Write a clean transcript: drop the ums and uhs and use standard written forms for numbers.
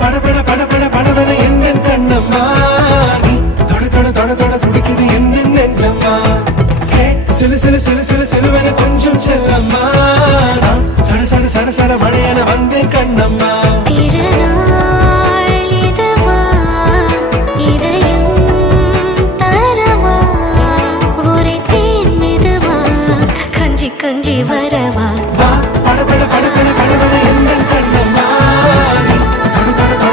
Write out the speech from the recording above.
படபட படபட படபட எந்த கண்ணம்மா நீ தொட தொட தொட தொட துடிக்குது எந்த நெஞ்சம்மா சிலு சிலு சிலு சிலு சிலுவென கொஞ்சம் செல்லம்மா சட சட சட சட மழையென வந்தேன் கண்ணம்மா